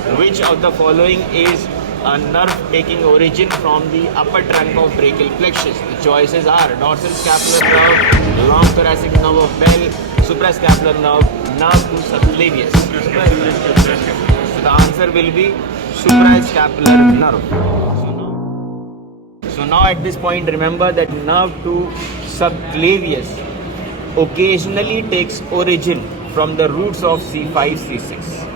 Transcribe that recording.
Which of the following is a nerve taking origin from the upper trunk of brachial plexus? The choices are dorsal scapular nerve, long thoracic nerve of Bell, suprascapular nerve, nerve to subclavius. So the answer will be suprascapular nerve. So now at this point, remember that nerve to subclavius occasionally takes origin from the roots of C5, C6.